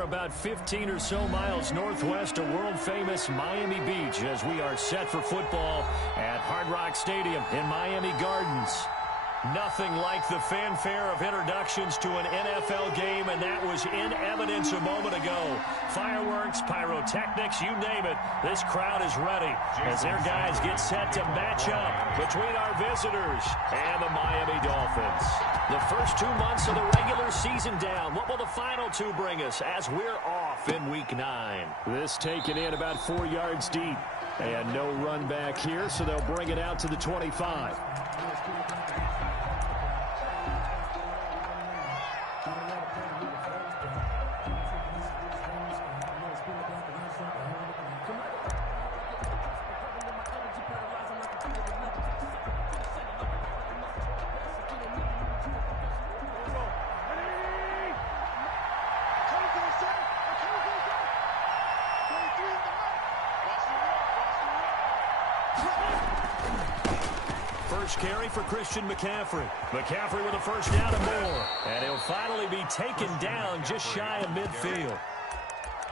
there about 15 or so miles northwest of world-famous Miami Beach as we are set for football at Hard Rock Stadium in Miami Gardens. Nothing like the fanfare of introductions to an NFL game, and that was in evidence a moment ago. Fireworks, pyrotechnics, you name it. This crowd is ready as their guys get set to match up between our visitors and the Miami Dolphins. The first 2 months of the regular season down. What will the final two bring us as we're off in Week 9? This taken in about 4 yards deep. And no run back here, so they'll bring it out to the 25. Carry for Christian McCaffrey. McCaffrey with a first down and more. And he'll finally be taken down just shy of midfield.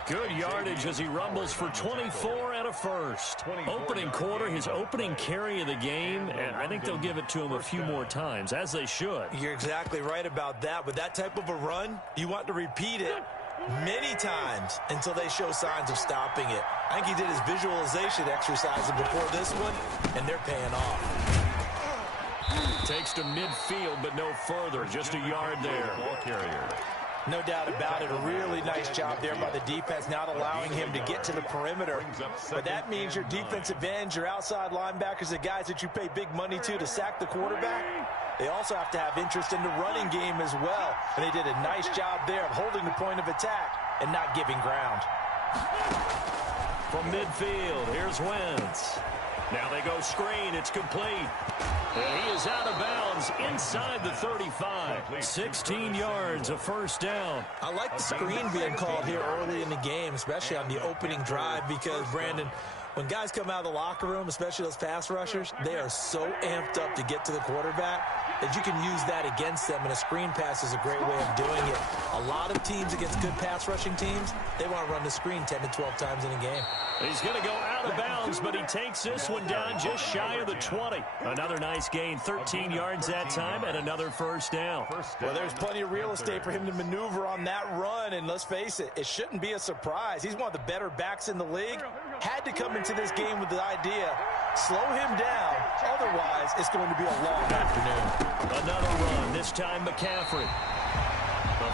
Good yardage as he rumbles for 24 and a first. Opening quarter, his opening carry of the game, and I think they'll give it to him a few more times, as they should. You're exactly right about that. With that type of a run, you want to repeat it many times until they show signs of stopping it. I think he did his visualization exercise before this one, and they're paying off. Takes to midfield, but no further. Just a yard there. Ball carrier. No doubt about it. A really nice job there by the defense, not allowing him to get to the perimeter. But that means your defensive ends, your outside linebackers, the guys that you pay big money to sack the quarterback, they also have to have interest in the running game as well. And they did a nice job there of holding the point of attack and not giving ground. From midfield, here's Wentz. Now they go screen. It's complete. And he is out of bounds inside the 35. 16 yards, a first down. I like the screen being called here early in the game, especially on the opening drive, because, Brandon, when guys come out of the locker room, especially those pass rushers, they are so amped up to get to the quarterback that you can use that against them, and a screen pass is a great way of doing it. A lot of teams against good pass rushing teams, they want to run the screen 10 to 12 times in a game. He's going to go out of bounds, but he takes this one down just shy of the 20. Another nice gain, 13 yards that time, and another first down. Well, there's plenty of real estate for him to maneuver on that run, and let's face it, it shouldn't be a surprise. He's one of the better backs in the league. Had to come into this game with the idea, slow him down, otherwise it's going to be a long afternoon. Another run, this time McCaffrey.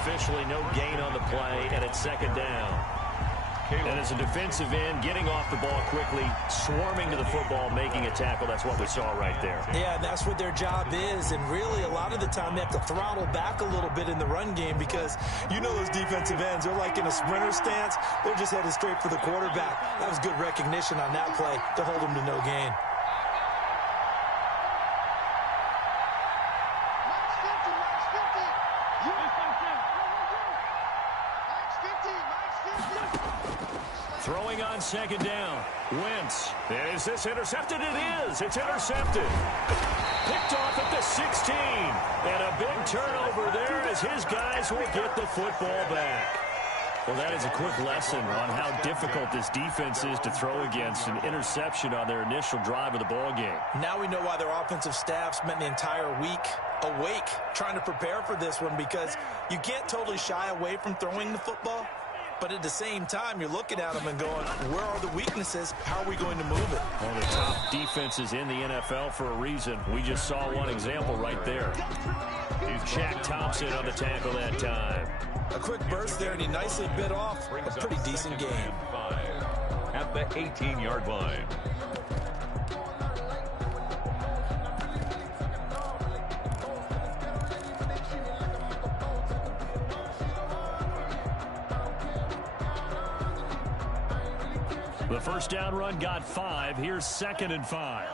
Officially no gain on the play, and it's second down. And as a defensive end, getting off the ball quickly, swarming to the football, making a tackle, that's what we saw right there. Yeah, that's what their job is, and really a lot of the time they have to throttle back a little bit in the run game because you know those defensive ends, they're like in a sprinter stance, they're just headed straight for the quarterback. That was good recognition on that play to hold them to no gain. Throwing on second down. Wentz. Is this intercepted? It is. It's intercepted. Picked off at the 16. And a big turnover there as his guys will get the football back. Well, that is a quick lesson on how difficult this defense is to throw against. An interception on their initial drive of the ball game. Now we know why their offensive staff spent the entire week awake trying to prepare for this one, because you can't totally shy away from throwing the football. But at the same time, you're looking at them and going, where are the weaknesses? How are we going to move it? One of the top defenses in the NFL for a reason. We just saw one example right there. Shaq Thompson on the tackle that time. A quick burst there, and he nicely bit off a pretty decent game. At the 18-yard line. The first down run got 5. Here's 2nd and 5.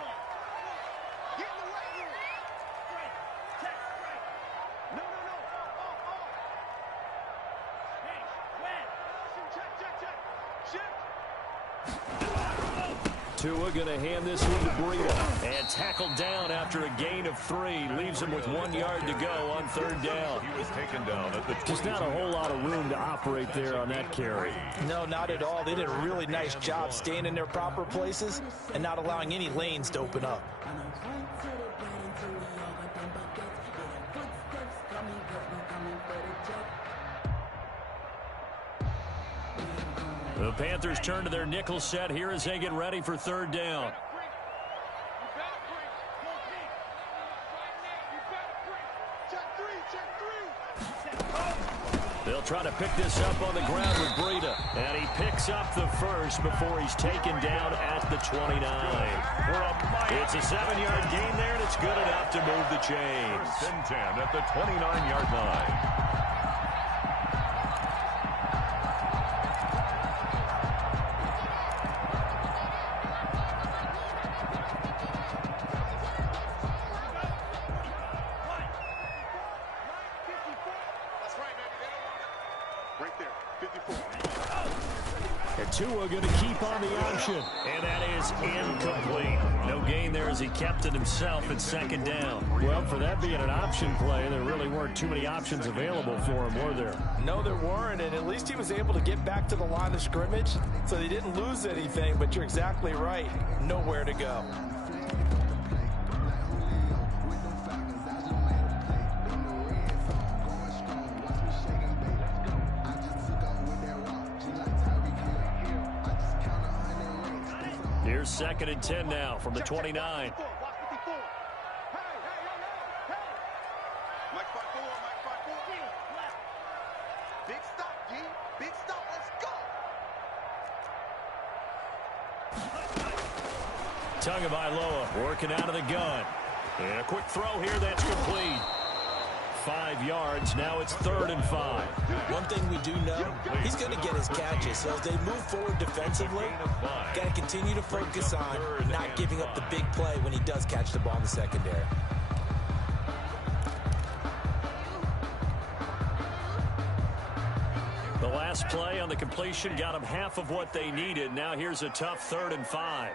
Tua going to hand this one to Breida. And tackled down after a gain of 3. Leaves him with 1 yard to go on third down. He was taken down at the Just not a whole lot of room to operate there on that carry. No, not at all. They did a really nice job staying in their proper places and not allowing any lanes to open up. The Panthers turn to their nickel set here as they get ready for third down. They'll try to pick this up on the ground with Breida. And he picks up the first before he's taken down at the 29. It's a 7-yard gain there, and it's good enough to move the chains. First and 10 at the 29-yard line. Tua going to keep on the option, and that is incomplete. No gain there as he kept it himself at second down. Well, for that being an option play, there really weren't too many options available for him, were there? No, there weren't, and at least he was able to get back to the line of scrimmage, so they didn't lose anything, but you're exactly right. Nowhere to go. Here's second and 10 now from the 29. Big stop, G. Big stop. Let's go. Tagovailoa working out of the gun. And a quick throw here that's complete. 5 yards. Now it's 3rd and 5. One thing we do know, he's going to get his catches. So as they move forward defensively, got to continue to focus on not giving up the big play when he does catch the ball in the secondary. The last play on the completion got them half of what they needed. Now here's a tough 3rd and 5.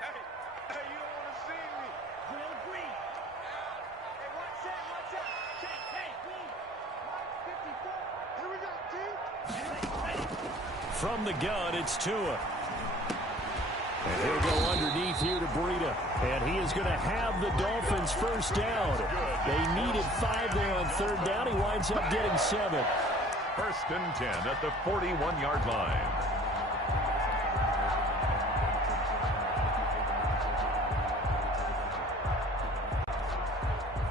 From the gun, it's Tua. And he'll go underneath here to Breida. And he is going to have the Dolphins first down. They needed 5 there on third down. He winds up getting 7. First and 10 at the 41-yard line.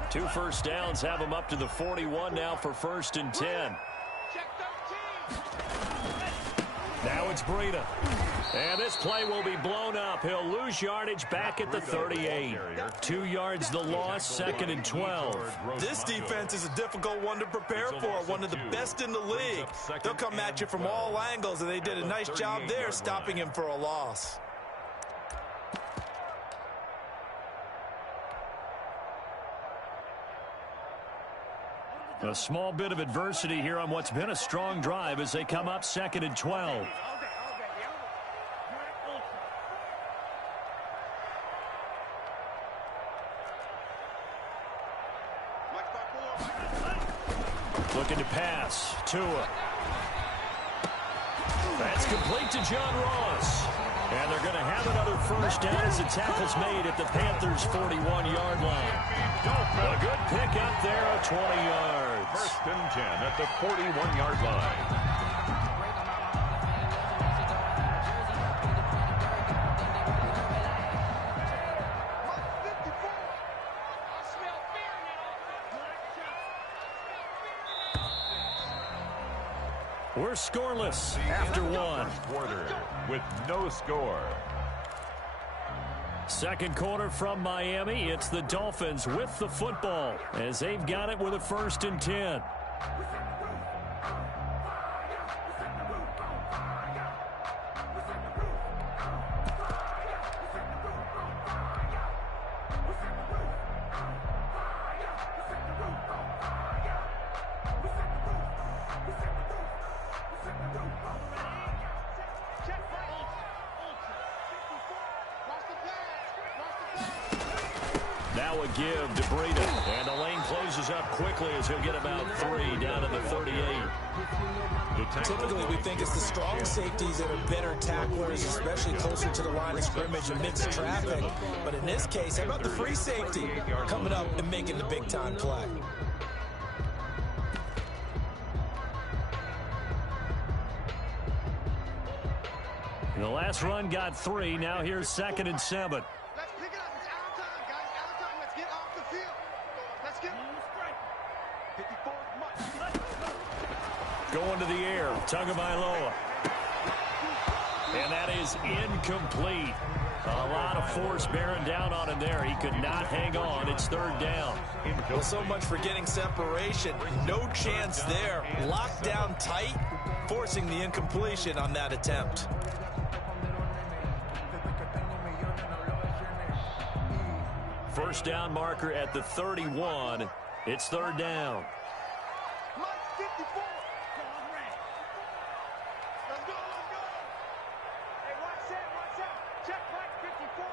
Two first downs have him up to the 41 now for first and 10. Now it's Breida. And this play will be blown up. He'll lose yardage back at the 38. 2 yards the loss, 2nd and 12. This defense is a difficult one to prepare for, one of the best in the league. They'll come at you from all angles, and they did a nice job there stopping him for a loss. A small bit of adversity here on what's been a strong drive as they come up 2nd and 12. Looking to pass. Tua. That's complete to John Ross. And they're going to have another first down as the tackle's made at the Panthers' 41-yard line. A good pick up there of 20 yards. First and 10 at the 41-yard line. We're scoreless after one. Quarter with no score. Second quarter from Miami. It's the Dolphins with the football as they've got it with a 1st and 10. Now a give to Breida. And the lane closes up quickly as he'll get about 3 down to the 38. Typically, we think it's the strong safeties that are better tacklers, especially closer to the line of scrimmage amidst traffic. But in this case, how about the free safety coming up and making the big-time play? And the last run got 3. Now here's 2nd and 7. Let's pick it up. It's out of time, guys. Out of time. Let's get off the field. Let's get 54, Going to the air, Tagovailoa. And that is incomplete. A lot of force bearing down on him there. He could not hang on. It's 3rd down. Well, so much for getting separation. No chance there. Locked down tight, forcing the incompletion on that attempt. First down marker at the 31. It's 3rd down. Mike 54. Let's go, let's go. Hey, watch out. Check Mike 54.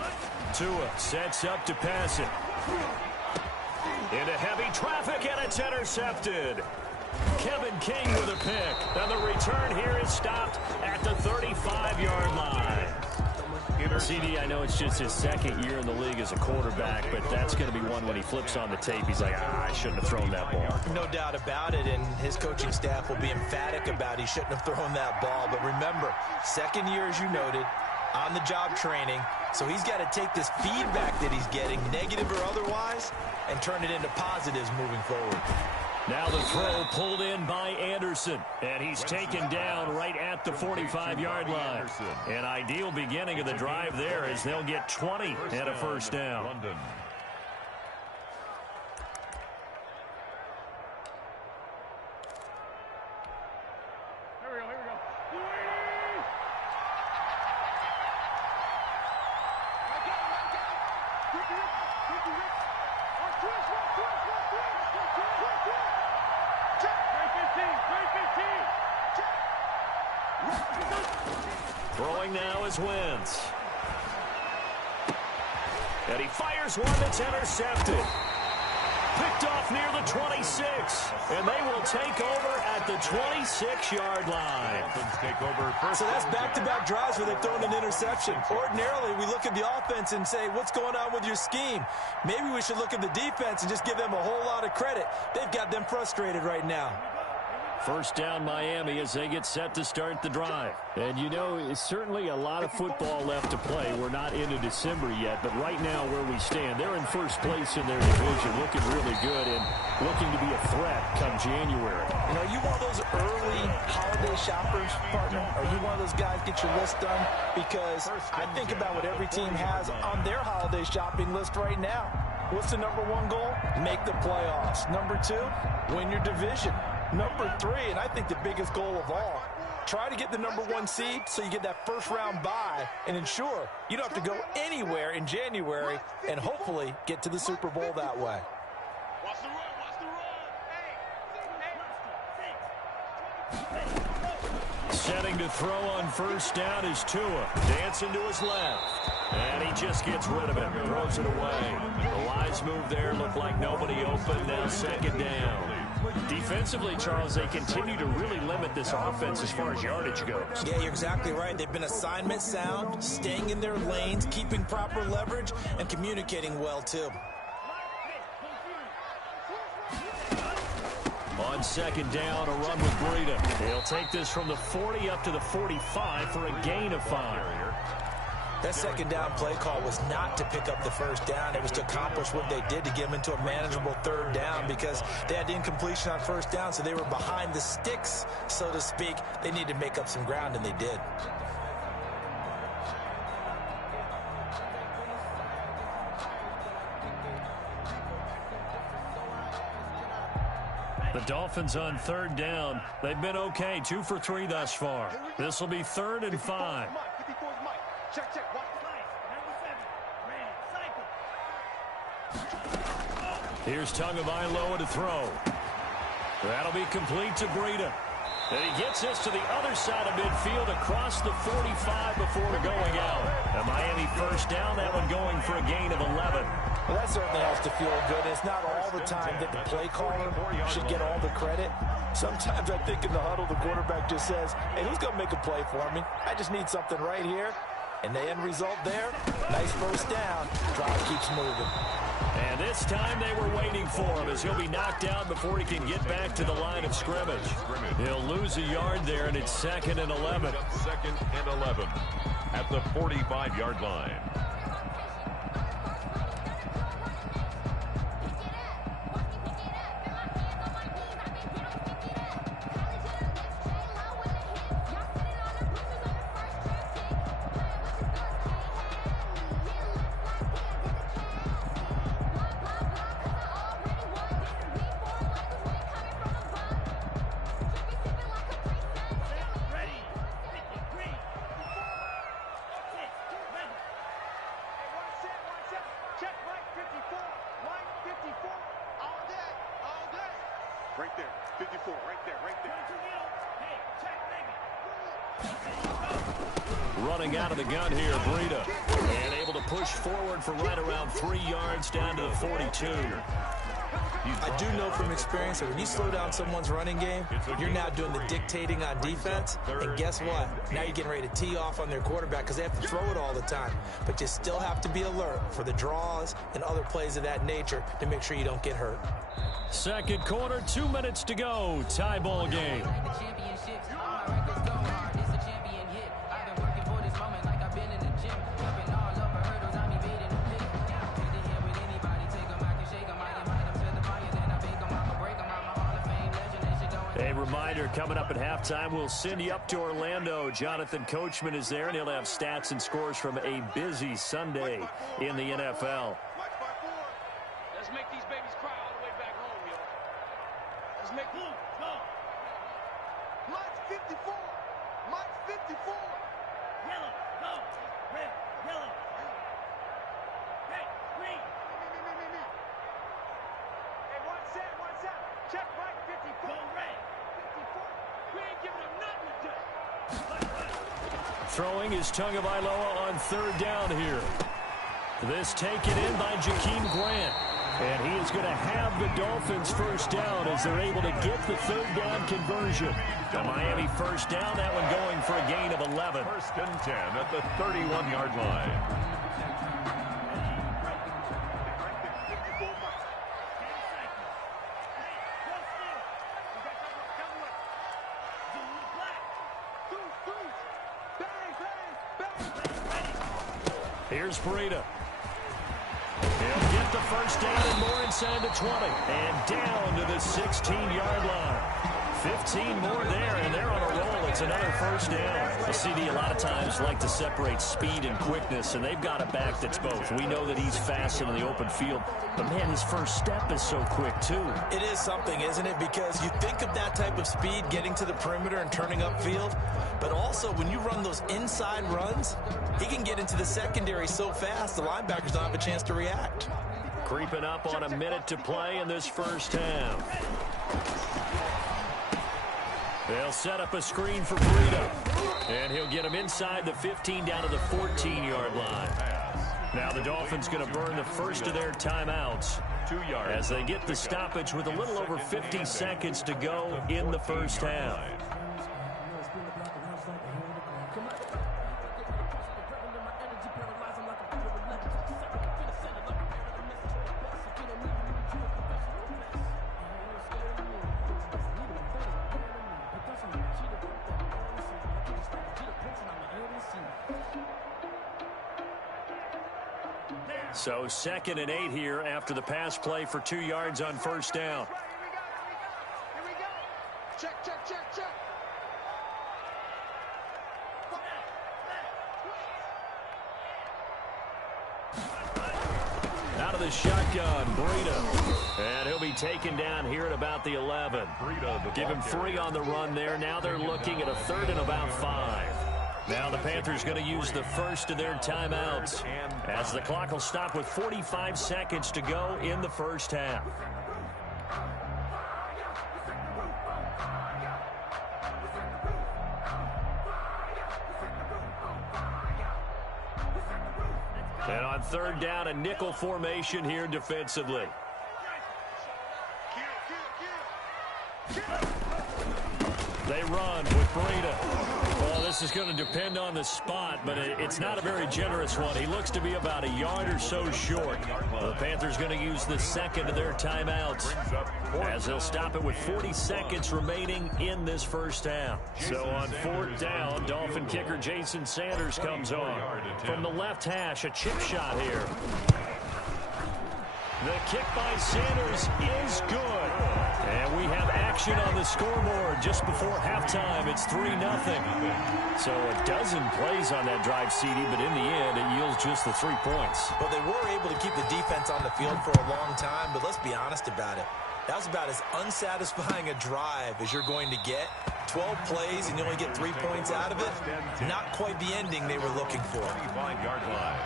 Mike Tua sets up to pass it. Into heavy traffic, and it's intercepted. Kevin King with a pick. And the return here is stopped at the 35-yard line. CD, I know it's just his 2nd year in the league as a quarterback, but that's going to be one when he flips on the tape. He's like, I shouldn't have thrown that ball. No doubt about it, and his coaching staff will be emphatic about he shouldn't have thrown that ball. But remember, 2nd year, as you noted, on-the-job training, so he's got to take this feedback that he's getting, negative or otherwise, and turn it into positives moving forward. Now the throw pulled in by Anderson, and he's taken down right at the 45-yard line. An ideal beginning of the drive there as they'll get 20 and a first down. Throwing now is Wentz. And he fires one that's intercepted. Picked off near the 26. And they will take over at the 26-yard line. So that's back-to-back drives where they've thrown an interception. Ordinarily, we look at the offense and say, what's going on with your scheme? Maybe we should look at the defense and just give them a whole lot of credit. They've got them frustrated right now. First down Miami as they get set to start the drive. And you know, it's certainly a lot of football left to play. We're not into December yet, but right now where we stand, they're in first place in their division, looking really good and looking to be a threat come January. You know, are you one of those early holiday shoppers, partner? Are you one of those guys get your list done? Because I think about what every team has on their holiday shopping list right now. What's the number 1 goal? Make the playoffs. Number 2, win your division. Number 3, and I think the biggest goal of all, try to get the number 1 seed so you get that first-round bye and ensure you don't have to go anywhere in January and hopefully get to the Super Bowl that way. Watch the run, Setting to throw on first down is Tua. Dancing to his left. And he just gets rid of it. Throws it away. The wise move there looked like nobody open. Now 2nd down. Defensively, Charles, they continue to really limit this offense as far as yardage goes. Yeah, you're exactly right. They've been assignment sound, staying in their lanes, keeping proper leverage, and communicating well, too. On 2nd down, a run with Breida. He'll take this from the 40 up to the 45 for a gain of 5. That 2nd down play call was not to pick up the first down. It was to accomplish what they did to get them into a manageable 3rd down because they had incompletion on first down, so they were behind the sticks, so to speak. They needed to make up some ground, and they did. The Dolphins on 3rd down. They've been okay, 2 for 3 thus far. This will be 3rd and 5. Check. Watch. Here's Tagovailoa to throw. That'll be complete to Breida. And he gets this to the other side of midfield across the 45 before going out. A Miami first down, that one going for a gain of 11. Well, that certainly has to feel good. It's not all the time that the play caller should get all the credit. Sometimes I think in the huddle, the quarterback just says, hey, who's going to make a play for me? I just need something right here. And the end result there, nice first down. Drive keeps moving. And this time they were waiting for him as he'll be knocked down before he can get back to the line of scrimmage. He'll lose a yard there, and it's 2nd and 11. 2nd and 11 at the 45-yard line. Right there, 54, right there, right there. Running out of the gun here, Breida. And able to push forward for right around 3 yards down to the 42. I do know from experience that when you slow down someone's running game, you're now doing the dictating on defense. And guess what? Now you're getting ready to tee off on their quarterback because they have to throw it all the time. But you still have to be alert for the draws and other plays of that nature to make sure you don't get hurt. Second quarter, 2 minutes to go. Tie ball game. A reminder, coming up at halftime, we'll send you up to Orlando. Jonathan Coachman is there, and he'll have stats and scores from a busy Sunday in the NFL. Let's make these babies cry all the way back home, yo. Let's make blue. Go. Mike's 54. Mike's 54. Yellow. Go. Red. Yellow. Red. Green. Me. Hey, one set. Check right. 54. Go red. 54. We ain't giving them nothing to do. Throwing is Tagovailoa on 3rd down here. This taken in by Jakeem Grant. And he is going to have the Dolphins first down as they're able to get the 3rd down conversion. The Miami first down, that one going for a gain of 11. 1st and 10 at the 31-yard line. Here's Breida. He'll get the first down and more inside the 20. And down to the 16-yard line. 15 more there, and they're on a roll. It's another first down. The CD a lot of times like to separate speed and quickness, and they've got a back that's both. We know that he's fast in the open field, but, man, his first step is so quick, too. It is something, isn't it? Because you think of that type of speed getting to the perimeter and turning upfield, but also when you run those inside runs, he can get into the secondary so fast the linebackers don't have a chance to react. Creeping up on a minute to play in this first half. They'll set up a screen for Breida. And he'll get him inside the 15 down to the 14-yard line. Now the Dolphins going to burn the first of their timeouts 2 yards as they get the stoppage with a little over 50 seconds to go in the first half. So 2nd and 8 here after the pass play for 2 yards on first down. Here we go. Check. Out of the shotgun, Breida. And he'll be taken down here at about the 11. Give him 3 on the run there. Now they're looking at a 3rd and about 5. Now the Panthers going to use the first of their timeouts as the clock will stop with 45 seconds to go in the first half. And on third down, a nickel formation here defensively. They run with Breida. Well, this is going to depend on the spot, but it's not a very generous one. He looks to be about a yard or so short. Well, the Panthers going to use the second of their timeouts as they'll stop it with 40 seconds remaining in this first half. So on fourth down, Dolphin kicker Jason Sanders comes on. From the left hash, a chip shot here. The kick by Sanders is good. And we have action on the scoreboard just before halftime. It's 3-0. So a dozen plays on that drive, CD, but in the end, it yields just the 3 points. Well, they were able to keep the defense on the field for a long time, but let's be honest about it. That was about as unsatisfying a drive as you're going to get. 12 plays and you only get 3 points out of it. Not quite the ending they were looking for. 25-yard line.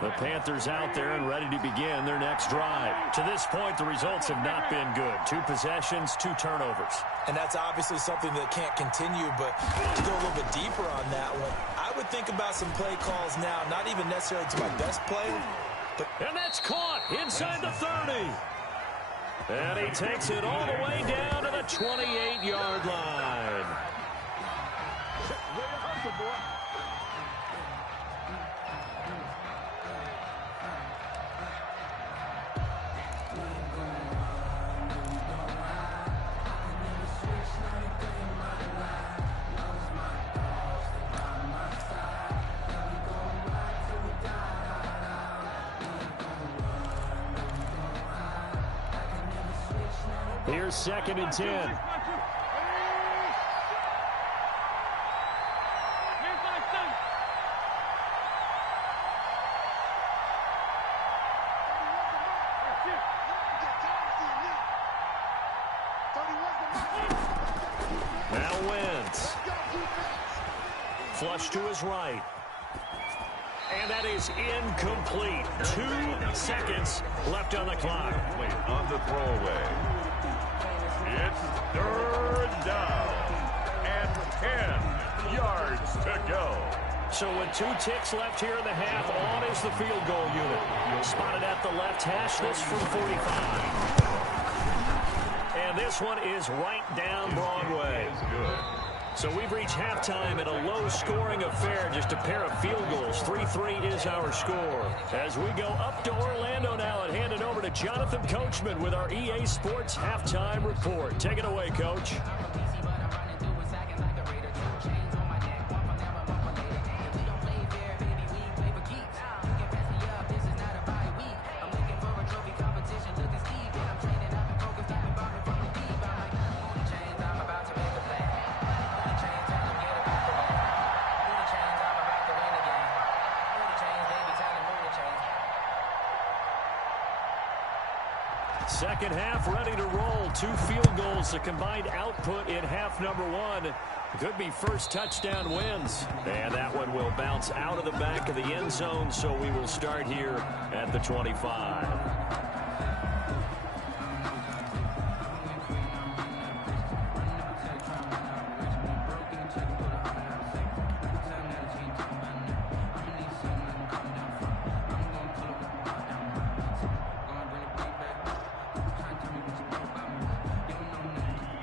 The Panthers out there and ready to begin their next drive. To this point, the results have not been good. 2 possessions, 2 turnovers. And that's obviously something that can't continue, but to go a little bit deeper on that one, I would think about some play calls now, not even necessarily to my best player. But and that's caught inside the 30. And he takes it all the way down to the 28-yard line. Here's 2nd and 10. Now Wentz. Flush to his right. And that is incomplete. 2 seconds left on the clock. On the throwaway. It's 3rd down and 10 yards to go. So with 2 ticks left here in the half, on is the field goal unit. Spotted at the left hash, this from 45. And this one is right down Broadway. So we've reached halftime in a low-scoring affair, just a pair of field goals. 3-3 is our score. As we go up to Orlando now and hand it over to Jonathan Coachman with our EA Sports Halftime Report. Take it away, Coach. Second half ready to roll. 2 field goals. The combined output in half number 1 could be first touchdown wins. And that one will bounce out of the back of the end zone, so we will start here at the 25.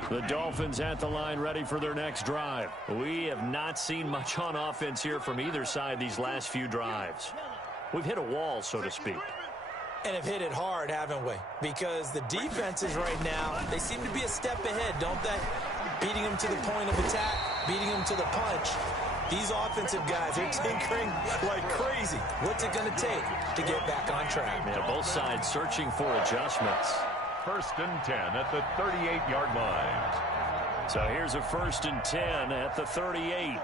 The Dolphins at the line ready for their next drive. We have not seen much on offense here from either side these last few drives. We've hit a wall, so to speak. And have hit it hard, haven't we? Because the defenses right now, they seem to be a step ahead, don't they? Beating them to the point of attack, beating them to the punch. These offensive guys are tinkering like crazy. What's it going to take to get back on track? Yeah, both sides searching for adjustments. 1st and 10 at the 38-yard line. So here's a 1st and 10 at the 38.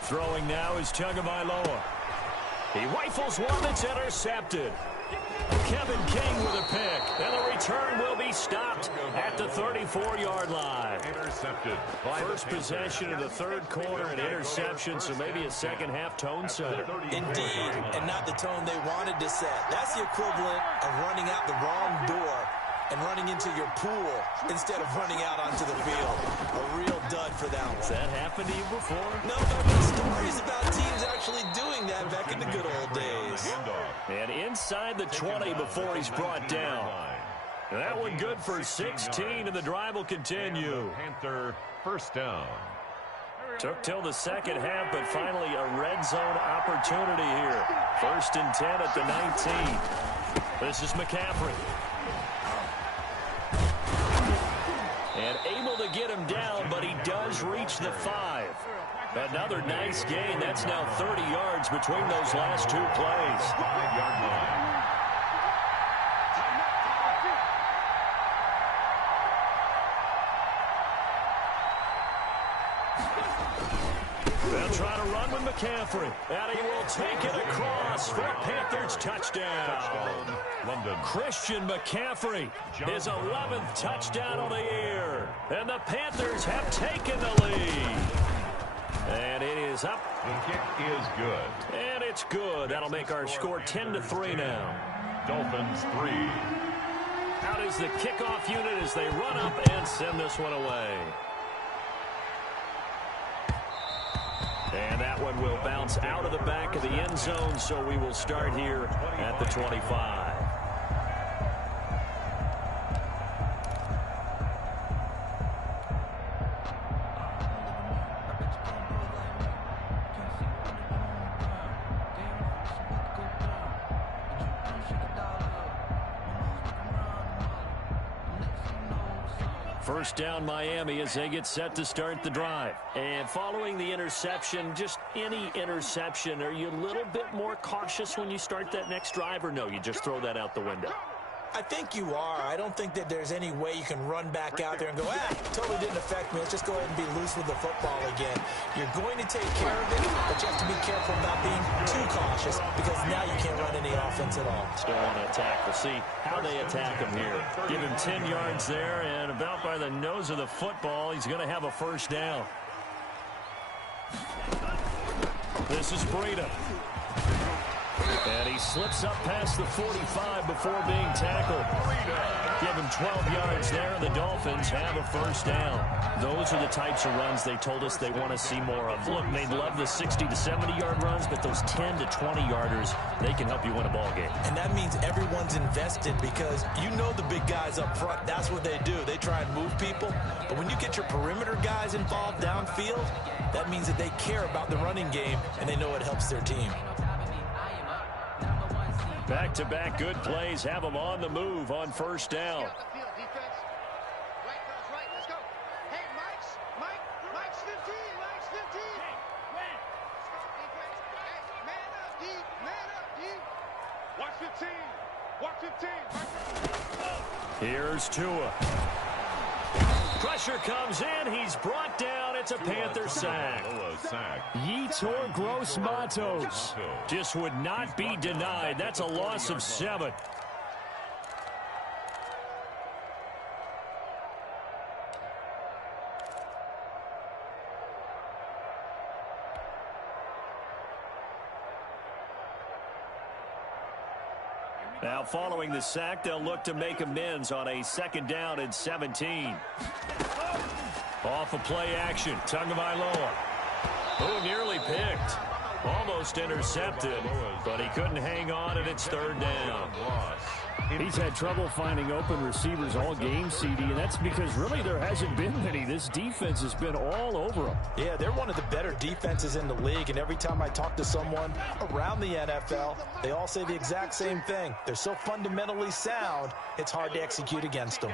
Throwing now is Tagovailoa. He rifles one that's intercepted. Kevin King with a pick. And the return will be stopped at the 34-yard line. Intercepted. First possession of the third quarter, an interception, so maybe a second-half tone setter. Indeed, and not the tone they wanted to set. That's the equivalent of running out the wrong door and running into your pool instead of running out onto the field. A real dud for that one. Has that happened to you before? No, but I've heard stories about teams actually doing that back in the good old days. And inside the 20 before he's brought down. That one good for 16, and the drive will continue. Panther first down. Took till the second half, but finally a red zone opportunity here. 1st and 10 at the 19. This is McCaffrey. And able to get him down, but he does reach the 5. Another nice gain. That's now 30 yards between those last 2 plays. 5-yard line. They'll try to run with McCaffrey. And he will take it across for a Panthers touchdown. London. Christian McCaffrey, his 11th touchdown of the year. And the Panthers have taken the lead. And it is up. The kick is good. And it's good. That'll make our score 10-3 now. Dolphins 3. Out is the kickoff unit as they run up and send this one away. And that one will bounce out of the back of the end zone, so we will start here at the 25. First down Miami as they get set to start the drive. And following the interception, just any interception, are you a little bit more cautious when you start that next drive, or no, you just throw that out the window? I think you are. I don't think that there's any way you can run back out there and go, totally didn't affect me. Let's just go ahead and be loose with the football again. You're going to take care of it, but you have to be careful about being too cautious because now you can't run any offense at all. Still want to attack. We'll see how they attack him here. Give him 10 yards there, and about by the nose of the football, he's going to have a first down. This is Breida. And he slips up past the 45 before being tackled. Give him 12 yards there, and the Dolphins have a first down. Those are the types of runs they told us they want to see more of. Look, they love the 60 to 70-yard runs, but those 10 to 20-yarders, they can help you win a ball game. And that means everyone's invested because you know the big guys up front, that's what they do. They try and move people. But when you get your perimeter guys involved downfield, that means that they care about the running game, and they know it helps their team. Back-to-back good plays have them on the move on first down. Mike's 15. Man up, deep. Watch 15. Here's Tua. Pressure comes in. He's brought down. It's a Panther sack. Yetur Gross-Matos just would not be denied. That's a loss of 7. Now following the sack, they'll look to make amends on a 2nd down and 17. Off of play action, Tagovailoa. Oh, nearly picked. Almost intercepted, but he couldn't hang on, and it's 3rd down. He's had trouble finding open receivers all game, CD, and that's because really there hasn't been many. This defense has been all over them. Yeah, they're one of the better defenses in the league, and every time I talk to someone around the NFL, they all say the exact same thing. They're so fundamentally sound, it's hard to execute against them.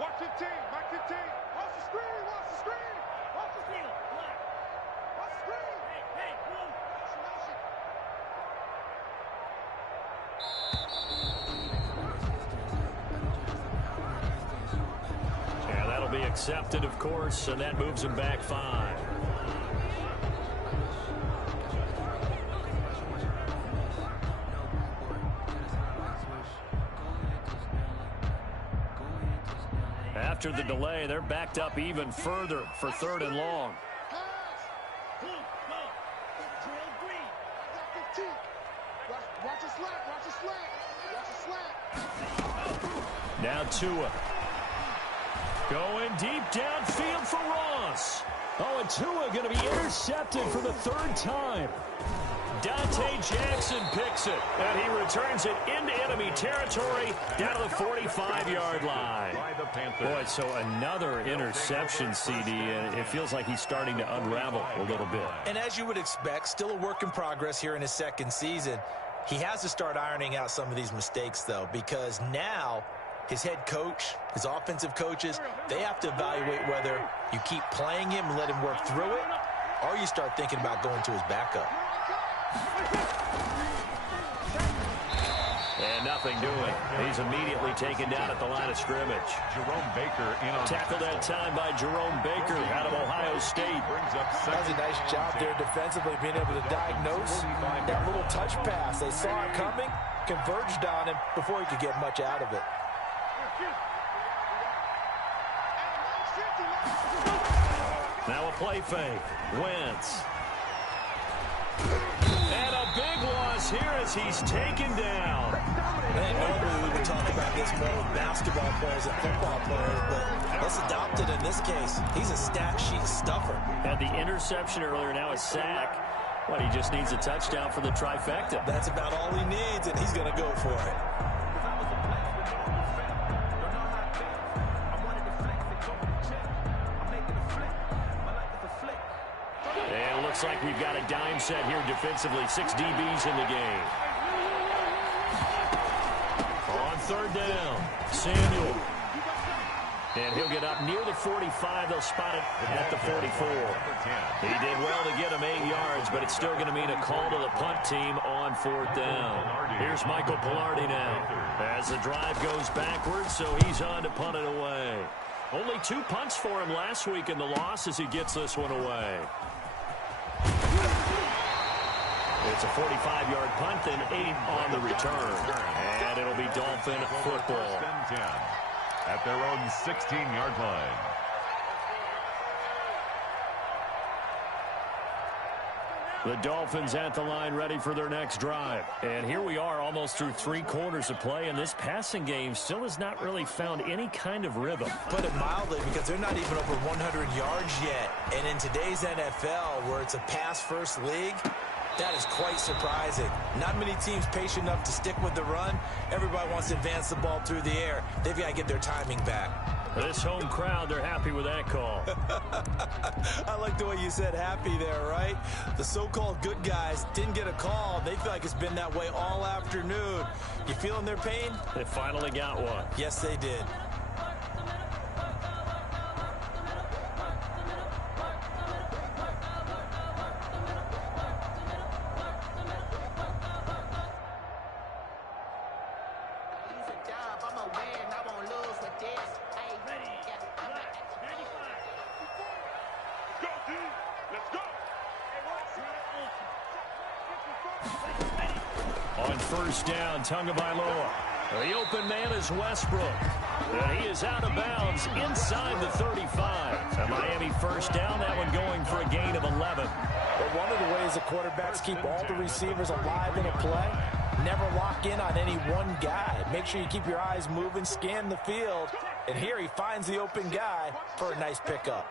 Watch 15, Mike 15. Watch the screen, watch the screen. Watch the screen. Watch the screen. Hey, watch the motion. be accepted, of course, and that moves him back 5. After the delay, they're backed up even further for 3rd and long. Now Tua. Going deep downfield for Ross. Oh, and Tua going to be intercepted for the 3rd time. Dante Jackson picks it, and he returns it into enemy territory down to the 45-yard line. Boy, so another interception, CD, and it feels like he's starting to unravel a little bit. And as you would expect, still a work in progress here in his 2nd season. He has to start ironing out some of these mistakes, though, because now his head coach, his offensive coaches, they have to evaluate whether you keep playing him and let him work through it, or you start thinking about going to his backup. And nothing doing. He's immediately taken down at the line of scrimmage. Jerome Baker in on tackled that time by Jerome Baker out of Ohio State. Does a nice job there defensively, being able to diagnose that little touch pass. They saw it coming, converged on him before he could get much out of it. Now a play fake. Wentz. And a big loss here as he's taken down. And normally we would talk about this more with basketball players and football players, but let's adopt it in this case. He's a stat sheet stuffer. Had the interception earlier, now a sack. Well, he just needs a touchdown for the trifecta. That's about all he needs, and he's going to go for it. Looks like we've got a dime set here defensively. 6 DBs in the game. On 3rd down, Samuel. And he'll get up near the 45. They'll spot it at the 44. He did well to get him 8 yards, but it's still going to mean a call to the punt team on 4th down. Here's Michael Pilardi now as the drive goes backwards, so he's on to punt it away. Only 2 punts for him last week in the loss as he gets this one away. It's a 45-yard punt, then 8 on the return. And it'll be Dolphin football. At their own 16-yard line. The Dolphins at the line ready for their next drive. And here we are almost through 3 quarters of play, and this passing game still has not really found any kind of rhythm. Put it mildly, because they're not even over 100 yards yet. And in today's NFL, where it's a pass-first league, that is quite surprising. Not many teams patient enough to stick with the run. Everybody wants to advance the ball through the air. They've got to get their timing back. This home crowd, they're happy with that call. I like the way you said happy there, right? The so-called good guys didn't get a call. They feel like it's been that way all afternoon. You feeling their pain? They finally got one. Yes, they did. On 1st down, Tagovailoa. The open man is Westbrook. And he is out of bounds inside the 35. A Miami 1st down, that one going for a gain of 11. But one of the ways the quarterbacks keep all the receivers alive in a play, never lock in on any one guy. Make sure you keep your eyes moving, scan the field. And here he finds the open guy for a nice pickup.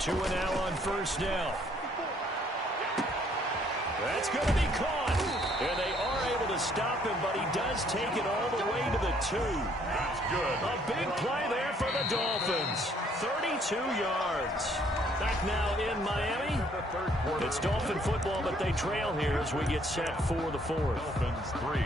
Two and now on 1st down. That's going to be caught. And they are able to stop him, but he does take it all the way to the 2. That's good. A big play there for the Dolphins. 32 yards. Back now in Miami. It's Dolphin football, but they trail here as we get set for the 4th. Dolphins 3.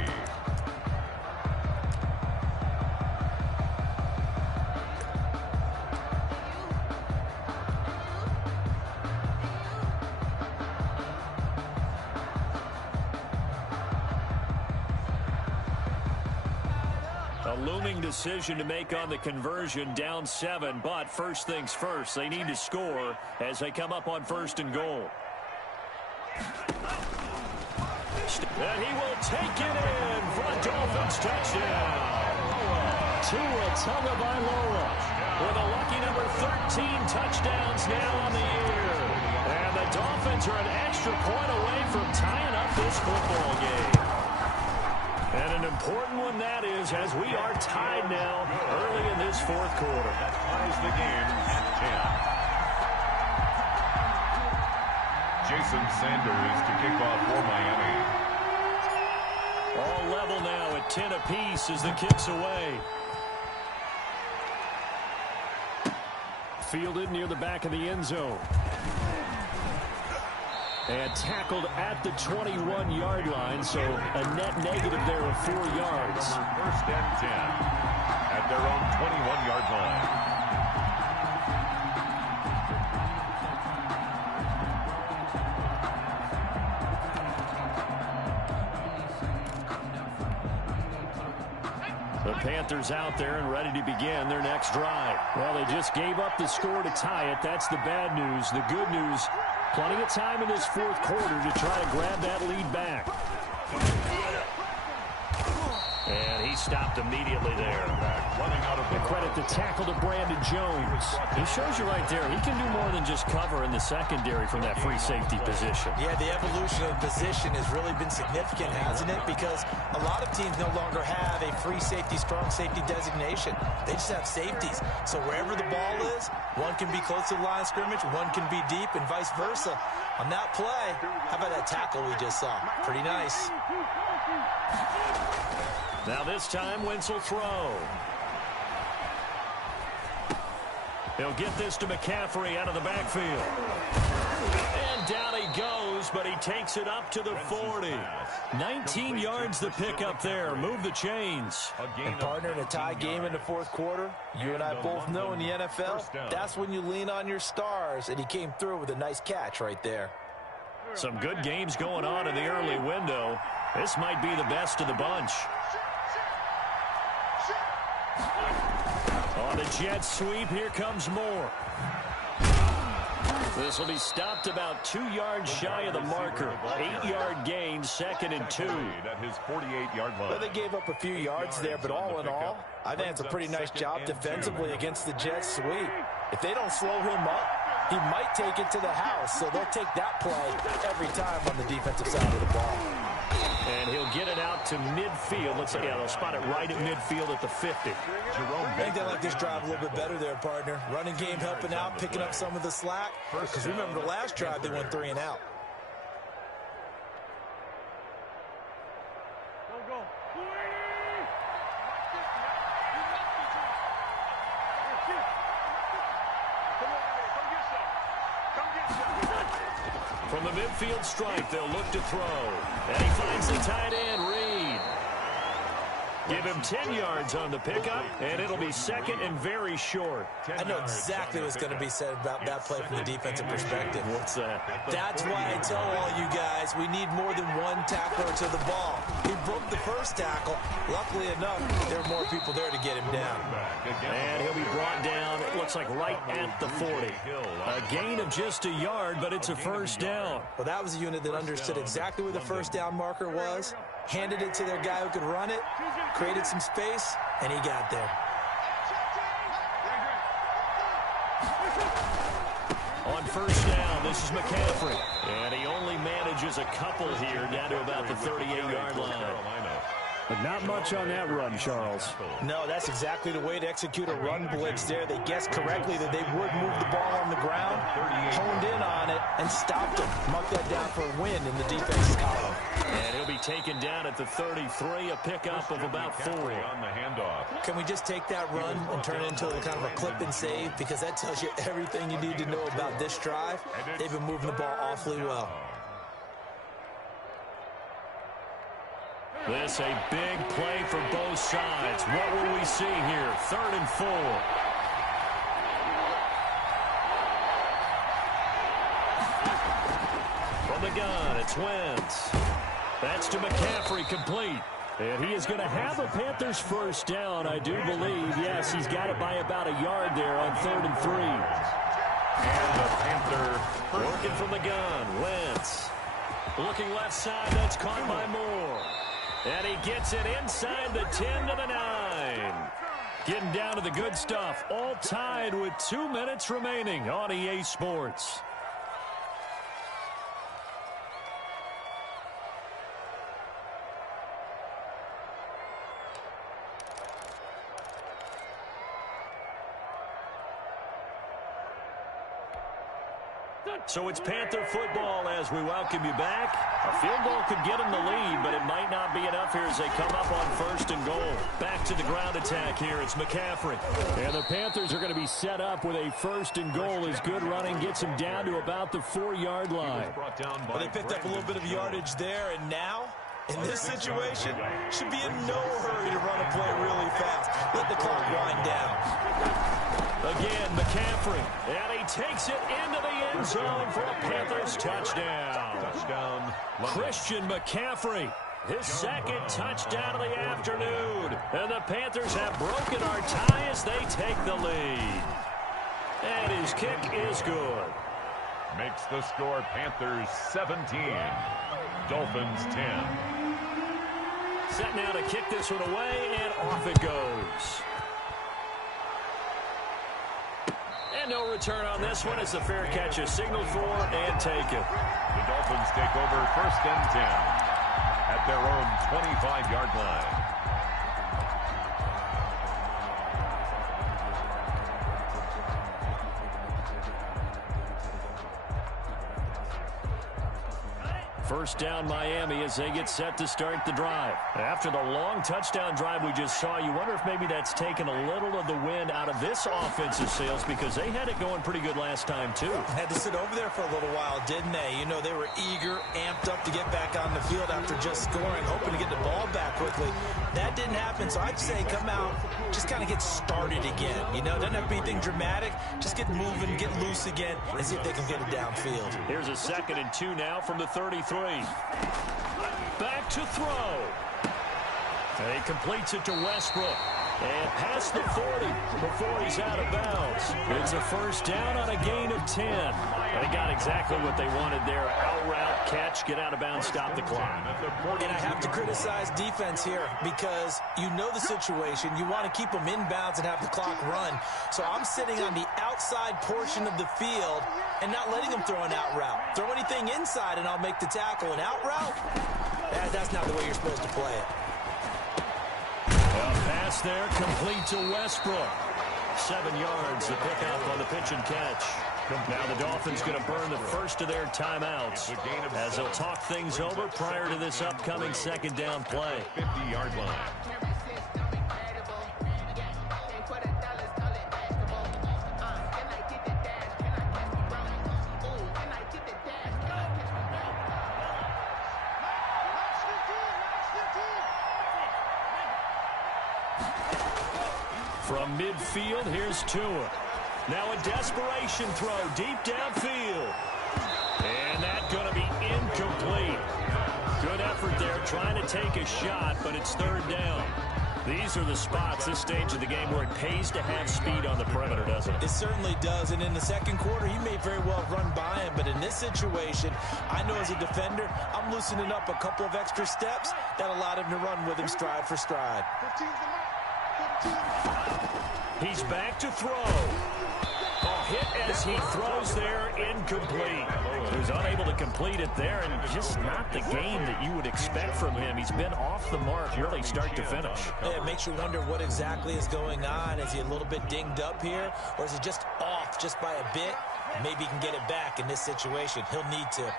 looming decision to make on the conversion, down 7. But first things first, they need to score as they come up on 1st and goal. And he will take it in for a Dolphins touchdown. Tua Tagovailoa with a lucky number 13 touchdowns now on the year. And the Dolphins are an extra point away from tying up this football game. And an important one that is, as we are tied now early in this 4th quarter. That ties the game at 10. Jason Sanders to kick off for Miami. All level now at 10 apiece as the kick's away. Fielded near the back of the end zone. And tackled at the 21-yard line, so a net negative there of 4 yards. 1st and 10 at their own 21-yard line. The Panthers out there and ready to begin their next drive. Well, they just gave up the score to tie it. That's the bad news. The good news, plenty of time in this 4th quarter to try to grab that lead back. And he stopped immediately there. Running out of the credit the tackle to Brandon Jones. He shows you right there, he can do more than just cover in the secondary from that free safety position. Yeah, the evolution of the position has really been significant, hasn't it? Because a lot of teams no longer have a free safety, strong safety designation. They just have safeties. So wherever the ball is, one can be close to the line of scrimmage, one can be deep, and vice versa. On that play, how about that tackle we just saw? Pretty nice. Now this time, Wentz will throw. He'll get this to McCaffrey out of the backfield. And down he goes, but he takes it up to the 40. 19 yards to pick up there. Move the chains. And partner, in a tie game in the 4th quarter, you and I both know in the NFL, that's when you lean on your stars, and he came through with a nice catch right there. Some good games going on in the early window. This might be the best of the bunch. On the jet sweep, here comes Moore. This will be stopped about 2 yards shy of the marker. 8-yard gain, 2nd and 2. At his 48-yard line. Well, they gave up a few yards there, but all in all, I think it's a pretty nice job defensively against the jet sweep. If they don't slow him up, he might take it to the house, so they'll take that play every time on the defensive side of the ball. And he'll get it out to midfield. Looks like, yeah, they'll spot it right at midfield at the 50. I think they like this drive a little bit better there, partner. Running game helping out, picking up some of the slack. Because remember, the last drive, they went 3 and out. From the midfield stripe, they'll look to throw. And he finds the tight end, Reed. Give him 10 yards on the pickup, and it'll be 2nd and very short. I know exactly what's going to be said about that play from the defensive perspective. What's that? That's why I tell all you guys, we need more than one tackler to the ball. He broke the first tackle. Luckily enough, there were more people there to get him down. And he'll be brought down, it looks like right at the 40. A gain of just a yard, but it's a first down. Well, that was a unit that understood exactly where the first down marker was, handed it to their guy who could run it, created some space, and he got there. On first down, this is McCaffrey. And he only manages a couple here down to about the 38-yard line. But not much on that run, Charles. No, that's exactly the way to execute a run blitz there. They guessed correctly that they would move the ball on the ground, honed in on it, and stopped him. Marked that down for a win in the defense's column. And he'll be taken down at the 33, a pickup of about 4. On the handoff. Can we just take that run and turn it into a kind of a clip and save? Because that tells you everything you need to know about this drive. They've been moving the ball awfully well. This a big play for both sides. What will we see here? 3rd and 4. From the gun, it's Wentz. That's to McCaffrey, complete. And he is going to have a Panthers first down, I do believe. Yes, he's got it by about a yard there on 3rd and 3. And the Panther working from the gun. Wentz looking left side. That's caught by Moore. And he gets it inside the 10 to the 9. Getting down to the good stuff. All tied with 2 minutes remaining on EA Sports. So it's Panther football as we welcome you back. A field goal could get them the lead, but it might not be enough here as they come up on 1st and goal. Back to the ground attack here. It's McCaffrey. And the Panthers are going to be set up with a 1st and goal as good running gets them down to about the 4-yard line. Well, they picked up a little bit of yardage there, and now, in this situation, should be in no hurry to run a play really fast. Let the clock wind down. Again, McCaffrey, and he takes it into the end zone for a Panthers touchdown. Christian McCaffrey, his 2nd touchdown of the afternoon. And the Panthers have broken our tie as they take the lead. And his kick is good. Makes the score Panthers 17, Dolphins 10. Set now to kick this one away, and off it goes. And no return on this one as the fair catch is signaled for and taken. The Dolphins take over 1st and 10 at their own 25-yard line. First down Miami as they get set to start the drive. After the long touchdown drive we just saw, you wonder if maybe that's taken a little of the wind out of this offensive sails because they had it going pretty good last time too. Had to sit over there for a little while, didn't they? You know, they were eager, amped up to get back on the field after just scoring, hoping to get the ball back quickly. That didn't happen, so I'd say come out, just kind of get started again. You know, doesn't have to be anything dramatic. Just get moving, get loose again, and see if they can get it downfield. Here's a 2nd and 2 now from the 33. Back to throw. And he completes it to Westbrook. And past the 40 before he's out of bounds. It's a first down on a gain of 10. They got exactly what they wanted there. Out route, catch, get out of bounds, stop the clock. And I have to criticize defense here because you know the situation. You want to keep them in bounds and have the clock run. So I'm sitting on the outside portion of the field and not letting them throw an out route. Throw anything inside and I'll make the tackle. An out route? That's not the way you're supposed to play it. A pass there, complete to Westbrook. 7 yards, the pickup on the pitch and catch. Now the Dolphins going to burn the first of their timeouts as they'll talk things over prior to this upcoming 2nd down play. 50-yard line. From midfield, here's Tua. Now a desperation throw deep downfield. And that's going to be incomplete. Good effort there trying to take a shot, but it's 3rd down. These are the spots, this stage of the game, where it pays to have speed on the perimeter, doesn't it? It certainly does, and in the 2nd quarter, he may very well run by him, but in this situation, I know as a defender, I'm loosening up a couple of extra steps that allowed him to run with him stride for stride. He's back to throw. A hit as he throws there, incomplete. He was unable to complete it there, and just not the game that you would expect from him. He's been off the mark really start to finish. Yeah, it makes you wonder what exactly is going on. Is he a little bit dinged up here, or is he just off just by a bit? Maybe he can get it back in this situation. He'll need to.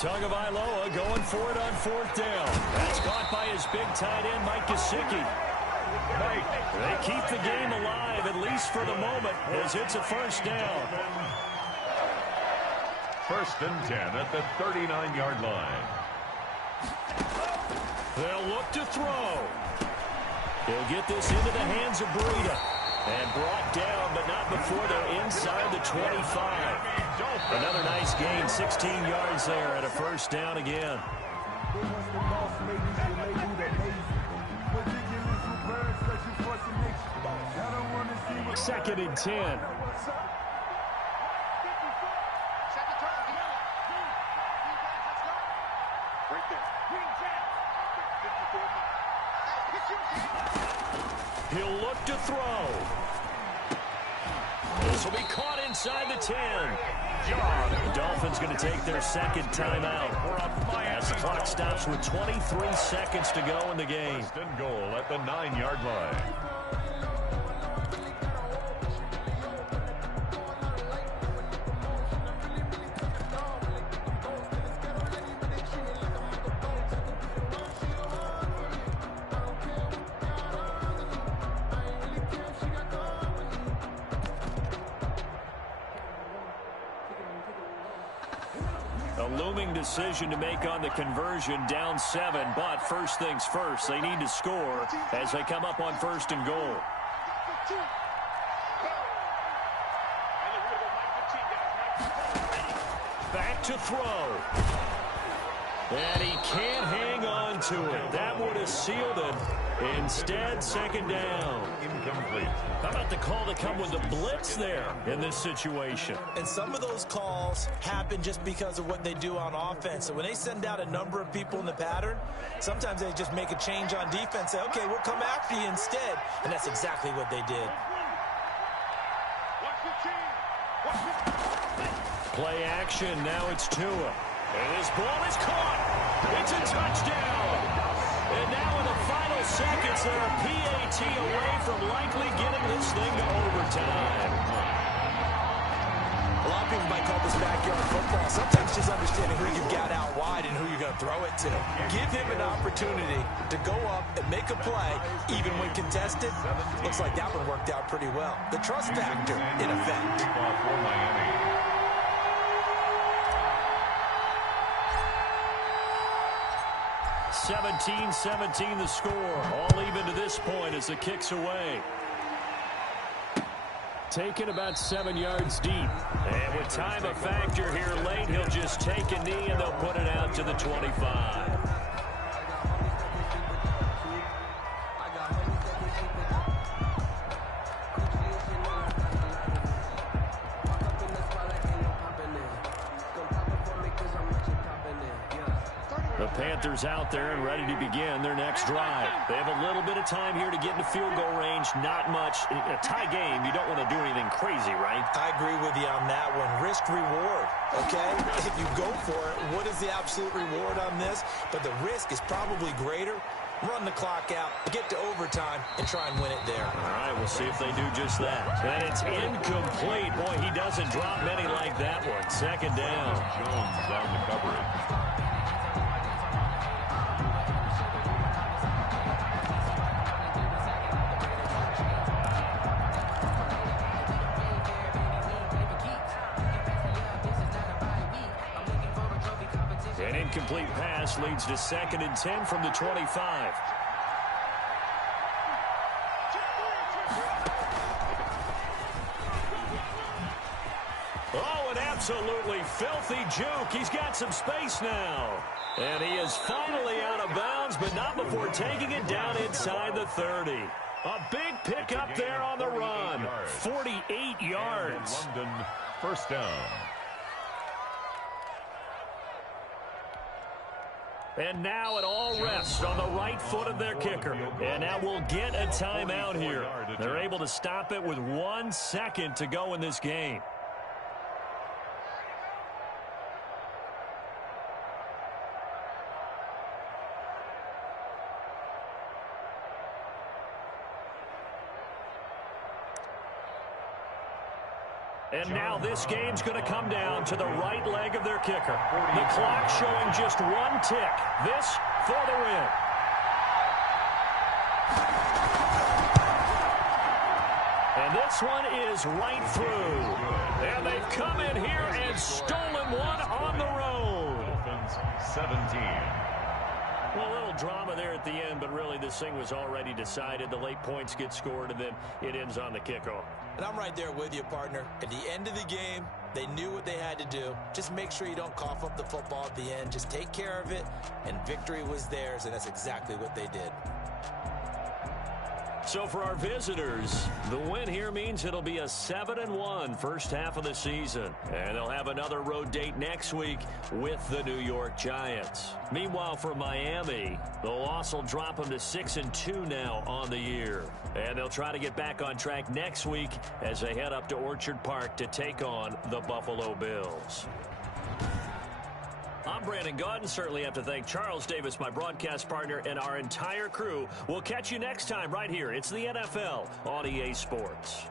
Tagovailoa going for it on 4th down. That's caught by his big tight end, Mike Gesicki. They keep the game alive, at least for the moment, as it's a first down. 1st and 10 at the 39-yard line. They'll look to throw. He'll get this into the hands of Breida. And brought down, but not before they're inside the 25. Another nice gain, 16 yards there, and a first down again. Second and 10. He'll look to throw. This will be caught inside the 10. The Dolphins going to take their second timeout as the clock stops with 23 seconds to go in the game. First and goal at the 9-yard line. A looming decision to make on the conversion, down 7, but first things first, they need to score as they come up on first and goal. Back to throw. And he can't hang on to it. That would have sealed it. Instead, second down. Incomplete. How about the call to come with the blitz there in this situation? And some of those calls happen just because of what they do on offense. So when they send out a number of people in the pattern, sometimes they just make a change on defense. Say, okay, we'll come after you instead. And that's exactly what they did. Play action. Now it's Tua. And this ball is caught. It's a touchdown. And now in the final seconds, they're a PAT away from likely getting this thing to overtime. A lot of people might call this backyard football. Sometimes just understanding who you've got out wide and who you're going to throw it to. Give him an opportunity to go up and make a play, even when contested. Looks like that one worked out pretty well. The trust factor in effect. For Miami. 17-17 the score. All even to this point as the kick's away. Taken about 7 yards deep. And with time a factor here late, he'll just take a knee and they'll put it out to the 25. The Panthers out there and ready to begin their next drive. They have a little bit of time here to get into field goal range. Not much. In a tie game, you don't want to do anything crazy, right? I agree with you on that one. Risk reward, okay? If you go for it, what is the absolute reward on this? But the risk is probably greater. Run the clock out, get to overtime, and try and win it there. All right, we'll see if they do just that. And it's incomplete. Boy, he doesn't drop many like that one. Second down. Jones on the coverage. An incomplete pass leads to 2nd and 10 from the 25. Oh, an absolutely filthy juke. He's got some space now. And he is finally out of bounds, but not before taking it down inside the 30. A big pickup there on the run. 48 yards. London, first down. And now it all rests on the right foot of their kicker. And now we'll get a timeout here. They're able to stop it with 1 second to go in this game. And now this game's going to come down to the right leg of their kicker. The clock showing just 1 tick. This for the win. And this one is right through. And they've come in here and stolen one on the road. Dolphins 17. Well, a little drama there at the end, but really this thing was already decided. The late points get scored, and then it ends on the kickoff. And I'm right there with you, partner. At the end of the game, They knew what they had to do. Just make sure you don't cough up the football at the end. Just take care of it, and victory was theirs, and that's exactly what they did. So for our visitors, the win here means it'll be a 7-1 first half of the season. And they'll have another road date next week with the New York Giants. Meanwhile, for Miami, the loss will drop them to 6-2 now on the year. And they'll try to get back on track next week as they head up to Orchard Park to take on the Buffalo Bills. I'm Brandon Gaudin. Certainly have to thank Charles Davis, my broadcast partner, and our entire crew. We'll catch you next time right here. It's the NFL on EA Sports.